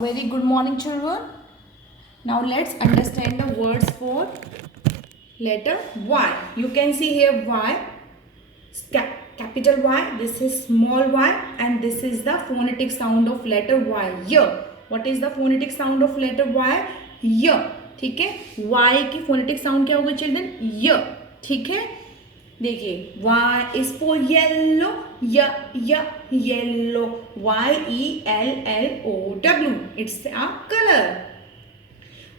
Very good morning, children. Now let's understand the words for letter Y. You can see here Y, capital Y. This is small y, and this is the phonetic sound of letter Y. Y. What is the phonetic sound of letter Y? Y. ठीक है, Y की phonetic sound क्या होगा children? Y. ठीक है, देखिए Y is for yellow, yellow, YELLOW, it's a color.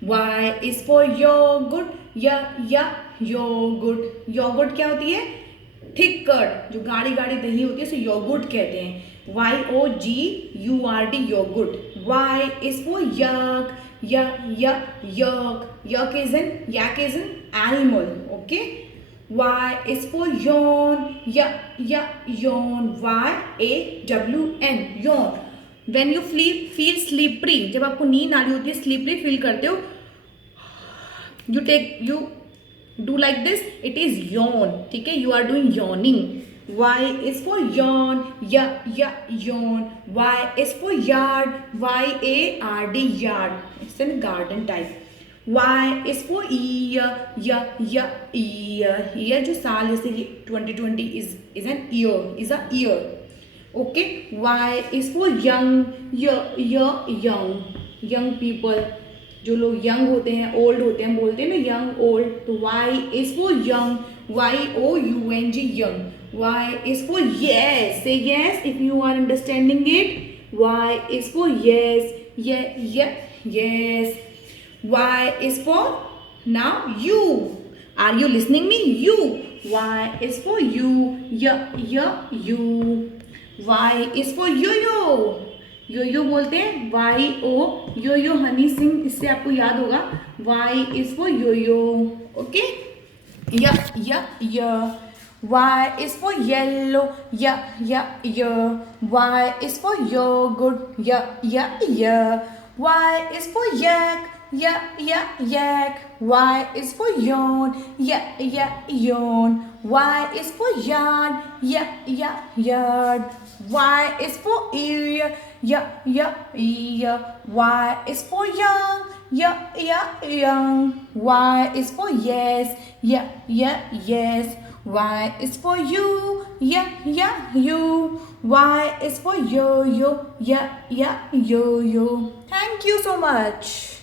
Y is for yogurt, yogurt, yogurt क्या होती है? थिक कर्ड, जो गाढ़ी गाढ़ी दही होती है उसे योगुर्ट कहते हैं. YOGURT, योगुर्ट. Y is for yak, yak is an animal. Okay. Y is for yawn, yawn, YAWN, yawn. When you feel slippery, जब आपको नींद आ रही होती है, slippery feel करते हो, you do like this, it is yawn. ठीक है, you are doing yawning. Y is for yawn, yawn. Y is for yard, YARD, yard. It's a garden type. Y is for year, ear. Year जो साल जैसे 2020 is an year, is a year. Okay. Y is for young, young people. जो लोग young होते हैं, old होते हैं, बोलते हैं ना यंग ओल्ड. तो Y is for young, YOUNG, young. Y is for yes. Say yes if you are understanding it. Y is for yes, yes. Y is for now you. Are you listening me? You. Y is for you, you. Y is for yo-yo. यो बोलते हैं YO, यो हनी सिंह, इससे आपको याद होगा. Y is for yo-yo. Okay. Y is for yellow, Y is for yogurt, Y is for yak, yak. Y is for yawn, yawn. Y is for yard, yard. Y is for ear, ear. Y is for young, young. Y is for yes, yes. Y is for you, you. Y is for yo-yo, yo. Thank you so much.